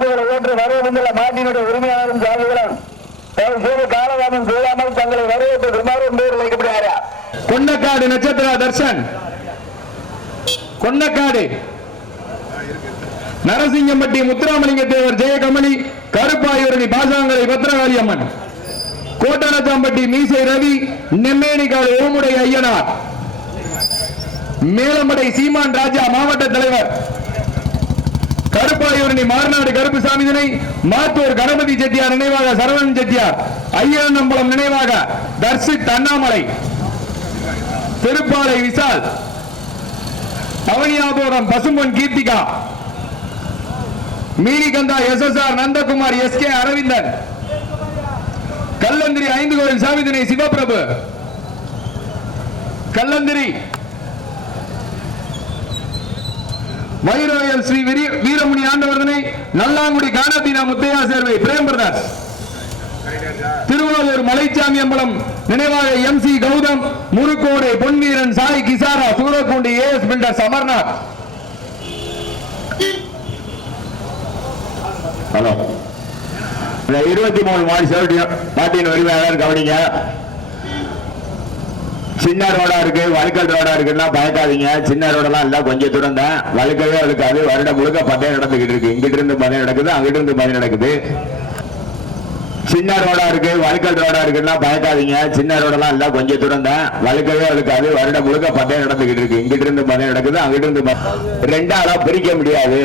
மாடுகளை ஏற்று வரவேண்டுள்ள மாட்டினுடைய உரிமையாளரும் சாதிகளும் தயவு காலதாமம் செய்யாமல் தங்களை வரவேற்று விமானம் பேர் வைக்கப்படுகிறாரா? கொன்னக்காடு நட்சத்திர தர்ஷன். கொன்னக்காடு. நரசிங்கம்பட்டி முத்துராமலிங்க தேவர் ஜெயகமணி கருப்பாயூரணி பாசாங்கரை பத்ரகாளி அம்மன். கோட்டனத்தாம்பட்டி மீசை ரவி நெம்மேனிக்காடு ஓமுடை ஐயனார். மேலம்படை சீமான் ராஜா மாவட்ட தலைவர். கருப்பாயூரணி மார்நாடு கருப்புசாமி சாமிதனை மாத்தூர் கணபதி செட்டியார் நினைவாக சரவணன் செட்டியார் ஐயனம்பலம் நினைவாக Tharshith Annamalai Thiruppalai Vishal Avaniyapuram Pasumpon Keerthika Meenikantha S S R Nandakumar S K Aravindan Kallanthiri ஐந்து கோயில் சாமிதினை சிவபிரபு கல்லந்திரி வைரோயல் ஸ்ரீ வீர- ஆண்டவர்தனை நல்லாங்குடி காணத்தினா முத்தையா சேர்வை. பிரேம் பிரதாஸ் திருவள்ளூர் மலைச்சாமி அம்பலம் நினைவாக M C Gautham Murukkodai Ponveeran Sai Kisara Soorakkundi S builders Amarnath hello. இருபத்தி மூணு மாடி சேவட்டி மாட்டின் உரிமையாளர் கவனிங்க. சின்ன ரோடா இருக்கு வழுக்கல் ரோடா இருக்குன்னா பயக்காதீங்க. சின்ன ரோடெல்லாம் இல்ல கொஞ்சம் தூரம் தான். வழுக்கவே வழுக்காது. வருடம் முழுக்க பந்தயம் நடந்துகிட்டு இருக்கு. இங்கிட்டு இருந்து பந்தயம் நடக்குது அங்கிட்டு இருந்து பந்தயம் நடக்குது. சின்ன ரோடா இருக்கு வழுக்கல் ரோடா இருக்குன்னா பயக்காதீங்க. சின்ன ரோடெல்லாம் இல்ல கொஞ்சம் தூரம் தான். வழுக்கவே வழுக்காது. வருடம் முழுக்க பந்தயம் நடந்துகிட்டு இருக்கு. இங்கிட்டு இருந்து பந்தயம் நடக்குது அங்கிட்டு இருந்து ரெண்டாலாம் பிரிக்க முடியாது.